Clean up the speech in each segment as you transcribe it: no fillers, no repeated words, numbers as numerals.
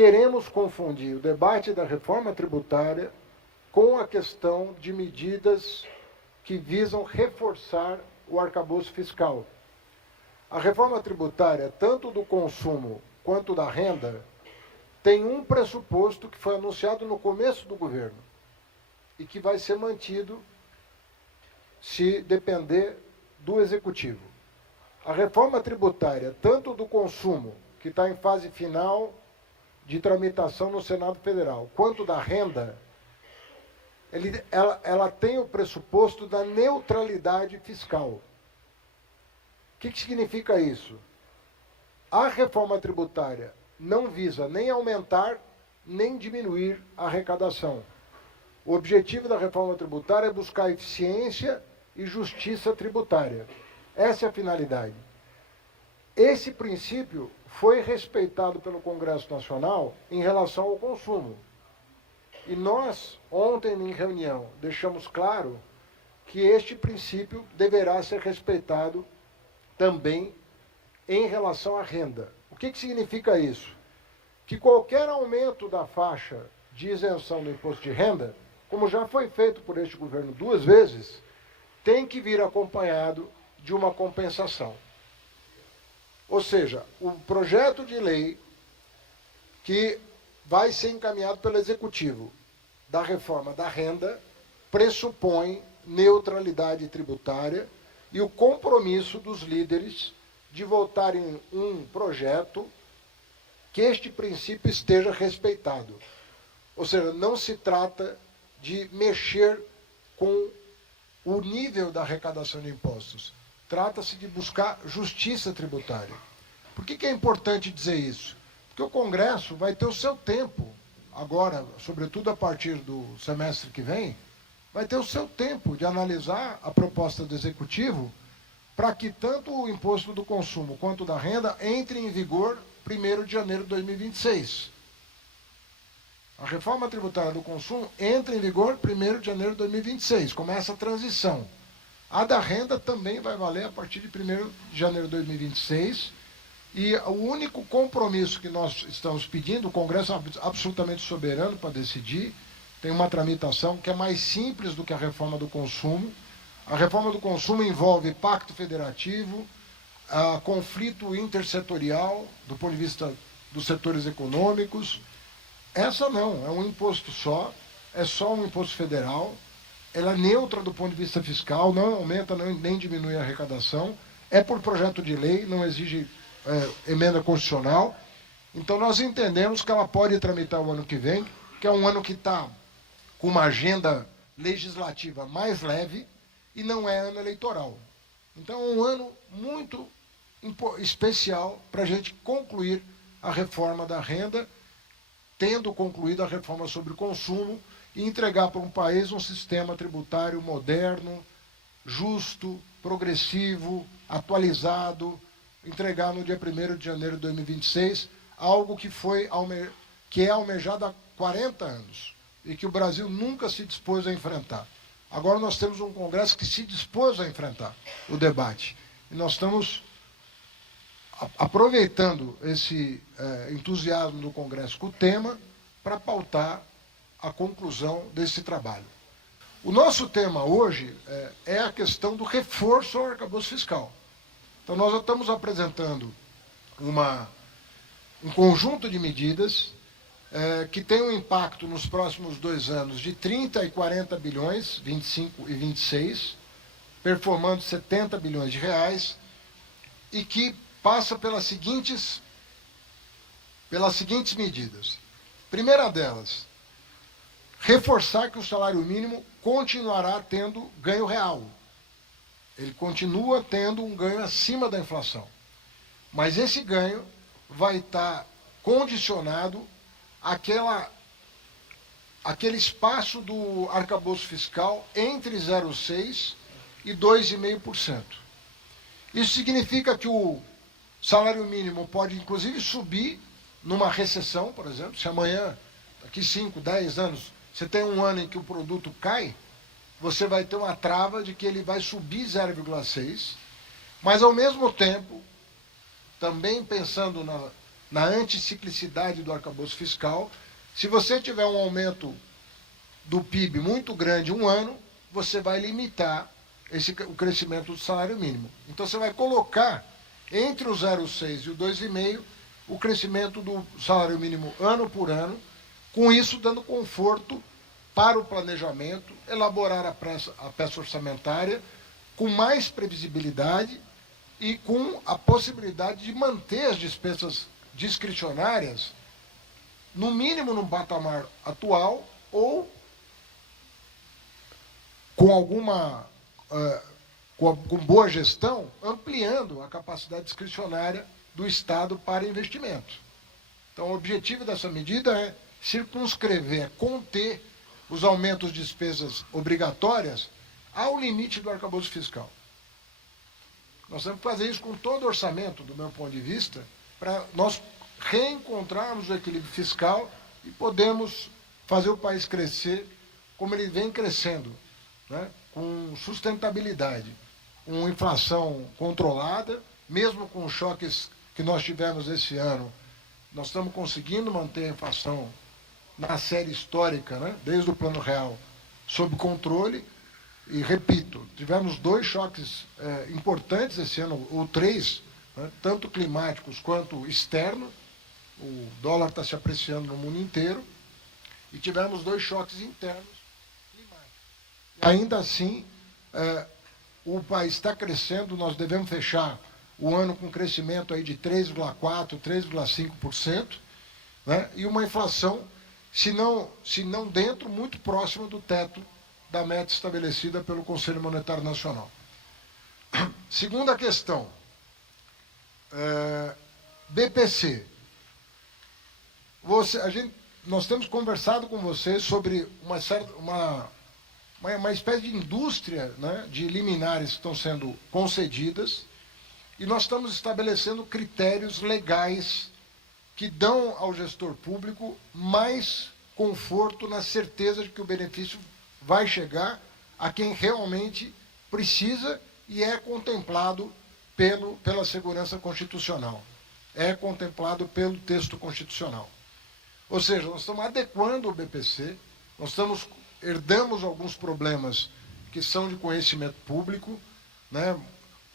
queremos confundir o debate da reforma tributária com a questão de medidas que visam reforçar o arcabouço fiscal. A reforma tributária, tanto do consumo quanto da renda, tem um pressuposto que foi anunciado no começo do governo e que vai ser mantido se depender do Executivo. A reforma tributária, tanto do consumo, que está em fase final de tramitação no Senado Federal, quanto da renda, ela tem o pressuposto da neutralidade fiscal. O que significa isso? A reforma tributária não visa nem aumentar, nem diminuir a arrecadação. O objetivo da reforma tributária é buscar eficiência e justiça tributária. Essa é a finalidade. Esse princípio foi respeitado pelo Congresso Nacional em relação ao consumo. E nós, ontem em reunião, deixamos claro que este princípio deverá ser respeitado também em relação à renda. O que significa isso? Que qualquer aumento da faixa de isenção do imposto de renda, como já foi feito por este governo 2 vezes, tem que vir acompanhado de uma compensação. Ou seja, o projeto de lei que vai ser encaminhado pelo Executivo da reforma da renda pressupõe neutralidade tributária e o compromisso dos líderes de votarem um projeto que este princípio esteja respeitado. Ou seja, não se trata de mexer com o nível da arrecadação de impostos. Trata-se de buscar justiça tributária. Por que é importante dizer isso? Porque o Congresso vai ter o seu tempo, agora, sobretudo a partir do semestre que vem, vai ter o seu tempo de analisar a proposta do Executivo para que tanto o imposto do consumo quanto da renda entre em vigor 1º de janeiro de 2026. A reforma tributária do consumo entra em vigor 1º de janeiro de 2026, começa a transição. A da renda também vai valer a partir de 1º de janeiro de 2026, e o único compromisso que nós estamos pedindo, o Congresso é absolutamente soberano para decidir, tem uma tramitação que é mais simples do que a reforma do consumo. A reforma do consumo envolve pacto federativo, conflito intersetorial, do ponto de vista dos setores econômicos. Essa não, é um imposto só, é só um imposto federal, ela é neutra do ponto de vista fiscal, não aumenta nem diminui a arrecadação, é por projeto de lei, não exige emenda constitucional. Então nós entendemos que ela pode tramitar o ano que vem, que é um ano que está com uma agenda legislativa mais leve e não é ano eleitoral. Então é um ano muito especial para a gente concluir a reforma da renda, tendo concluído a reforma sobre o consumo e entregar para um país um sistema tributário moderno, justo, progressivo, atualizado, entregar no dia 1º de janeiro de 2026, algo que é almejado há 40 anos e que o Brasil nunca se dispôs a enfrentar. Agora nós temos um Congresso que se dispôs a enfrentar o debate. E nós estamos aproveitando esse entusiasmo do Congresso com o tema para pautar a conclusão desse trabalho. O nosso tema hoje é a questão do reforço ao arcabouço fiscal. Então nós estamos apresentando um conjunto de medidas que tem um impacto nos próximos 2 anos de 30 e 40 bilhões, 25 e 26, performando 70 bilhões de reais, e que passa pelas seguintes medidas. Primeira delas, reforçar que o salário mínimo continuará tendo ganho real. Ele continua tendo um ganho acima da inflação. Mas esse ganho vai estar condicionado àquele espaço do arcabouço fiscal entre 0,6% e 2,5%. Isso significa que o salário mínimo pode, inclusive, subir numa recessão, por exemplo. Se amanhã, daqui 5, 10 anos, você tem um ano em que o produto cai, você vai ter uma trava de que ele vai subir 0,6%, mas, ao mesmo tempo, também pensando na anticiclicidade do arcabouço fiscal. Se você tiver um aumento do PIB muito grande um ano, você vai limitar o crescimento do salário mínimo. Então, você vai colocar entre o 0,6 e o 2,5 o crescimento do salário mínimo ano por ano, com isso dando conforto para o planejamento, elaborar a peça orçamentária com mais previsibilidade e com a possibilidade de manter as despesas discricionárias, no mínimo no patamar atual, ou com alguma com boa gestão, ampliando a capacidade discricionária do Estado para investimento. Então, o objetivo dessa medida é circunscrever, conter os aumentos de despesas obrigatórias ao limite do arcabouço fiscal. Nós temos que fazer isso com todo o orçamento, do meu ponto de vista, para nós reencontrarmos o equilíbrio fiscal e podemos fazer o país crescer como ele vem crescendo, né? Com sustentabilidade, com inflação controlada, mesmo com os choques que nós tivemos esse ano, nós estamos conseguindo manter a inflação na série histórica, né? Desde o Plano Real, sob controle. E, repito, tivemos 2 choques importantes esse ano, ou 3, né? Tanto climáticos quanto externos. O dólar está se apreciando no mundo inteiro. E tivemos 2 choques internos climáticos. Ainda assim, o país está crescendo, nós devemos fechar o ano com crescimento aí de 3,4%, 3,5%, né? E uma inflação, se não dentro, muito próxima do teto da meta estabelecida pelo Conselho Monetário Nacional. Segunda questão, BPC. Nós temos conversado com vocês sobre uma espécie de indústria, né, de liminares que estão sendo concedidas, e nós estamos estabelecendo critérios legais que dão ao gestor público mais conforto na certeza de que o benefício vai chegar a quem realmente precisa e é contemplado pela segurança constitucional, é contemplado pelo texto constitucional. Ou seja, nós estamos adequando o BPC, herdamos alguns problemas que são de conhecimento público, né?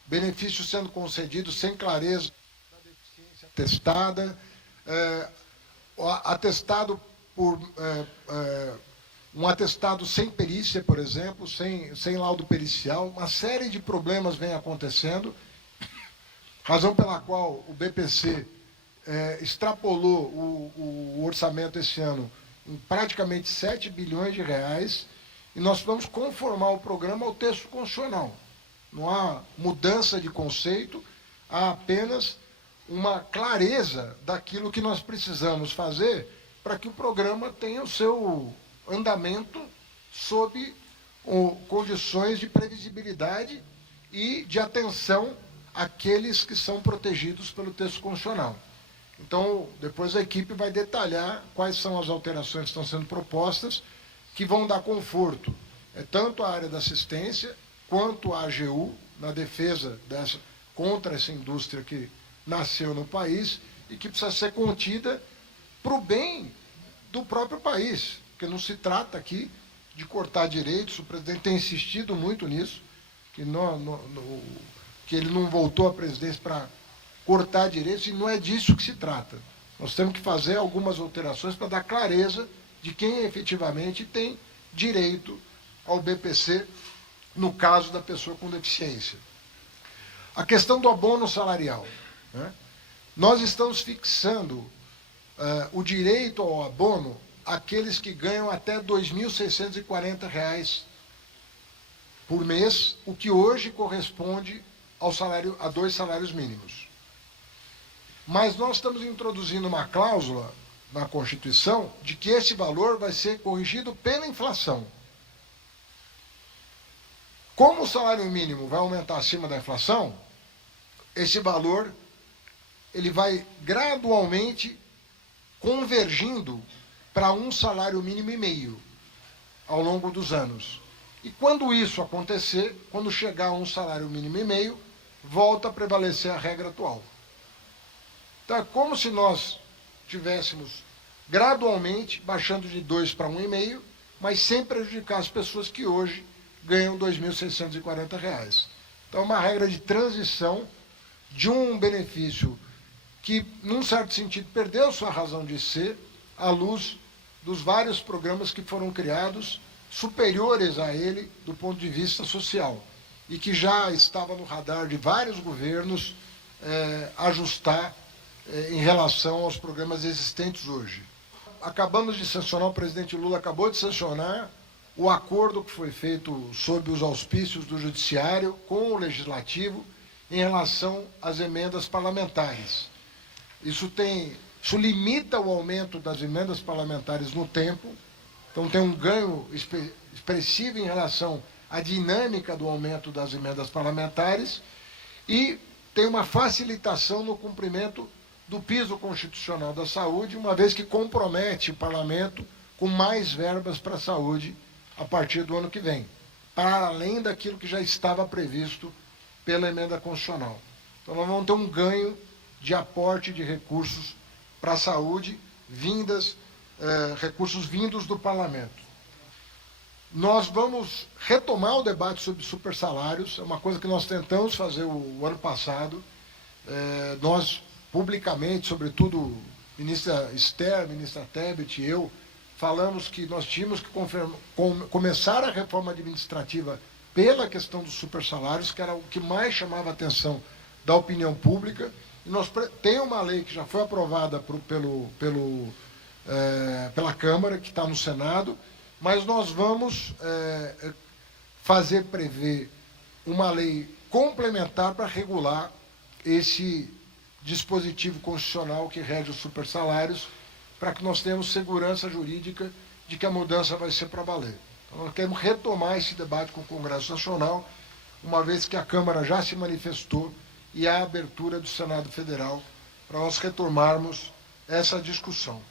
Benefícios sendo concedidos sem clareza da deficiência atestada, atestado por um atestado sem perícia, por exemplo, sem laudo pericial. Uma série de problemas vem acontecendo, razão pela qual o BPC extrapolou o orçamento esse ano em praticamente 7 bilhões de reais, e nós vamos conformar o programa ao texto constitucional. Não há mudança de conceito, há apenas uma clareza daquilo que nós precisamos fazer para que o programa tenha o seu andamento sob condições de previsibilidade e de atenção àqueles que são protegidos pelo texto constitucional. Então, depois a equipe vai detalhar quais são as alterações que estão sendo propostas, que vão dar conforto, tanto à área da assistência, quanto à AGU, na defesa contra essa indústria que nasceu no país e que precisa ser contida para o bem do próprio país, porque não se trata aqui de cortar direitos. O presidente tem insistido muito nisso, que ele não voltou à presidência para cortar direitos, e não é disso que se trata. Nós temos que fazer algumas alterações para dar clareza de quem efetivamente tem direito ao BPC, no caso da pessoa com deficiência. A questão do abono salarial, né? Nós estamos fixando o direito ao abono àqueles que ganham até R$ 2.640 por mês, o que hoje corresponde a 2 salários mínimos. Mas nós estamos introduzindo uma cláusula na Constituição de que esse valor vai ser corrigido pela inflação. Como o salário mínimo vai aumentar acima da inflação, esse valor ele vai gradualmente convergindo para 1,5 salário mínimo ao longo dos anos. E quando isso acontecer, quando chegar a 1,5 salário mínimo, volta a prevalecer a regra atual. Então, é como se nós tivéssemos gradualmente baixando de 2 para 1,5, mas sem prejudicar as pessoas que hoje ganham R$ 2.640. Então, é uma regra de transição de um benefício que, num certo sentido, perdeu sua razão de ser à luz dos vários programas que foram criados, superiores a ele do ponto de vista social, e que já estava no radar de vários governos ajustar em relação aos programas existentes hoje. Acabamos de sancionar, o presidente Lula acabou de sancionar o acordo que foi feito sob os auspícios do Judiciário com o Legislativo em relação às emendas parlamentares. Isso limita o aumento das emendas parlamentares no tempo, então tem um ganho expressivo em relação à dinâmica do aumento das emendas parlamentares e tem uma facilitação no cumprimento do piso constitucional da saúde, uma vez que compromete o parlamento com mais verbas para a saúde a partir do ano que vem, para além daquilo que já estava previsto pela emenda constitucional. Então nós vamos ter um ganho de aporte de recursos para a saúde, recursos vindos do parlamento. Nós vamos retomar o debate sobre supersalários, é uma coisa que nós tentamos fazer o ano passado. Nós, publicamente, sobretudo, ministra Esther, ministra Tebet e eu, falamos que nós tínhamos que começar a reforma administrativa pela questão dos supersalários, que era o que mais chamava a atenção da opinião pública. E nós tem uma lei que já foi aprovada pela Câmara, que está no Senado, mas nós vamos prever uma lei complementar para regular esse dispositivo constitucional que rege os supersalários, para que nós tenhamos segurança jurídica de que a mudança vai ser para valer. Então, nós queremos retomar esse debate com o Congresso Nacional, uma vez que a Câmara já se manifestou e há a abertura do Senado Federal para nós retomarmos essa discussão.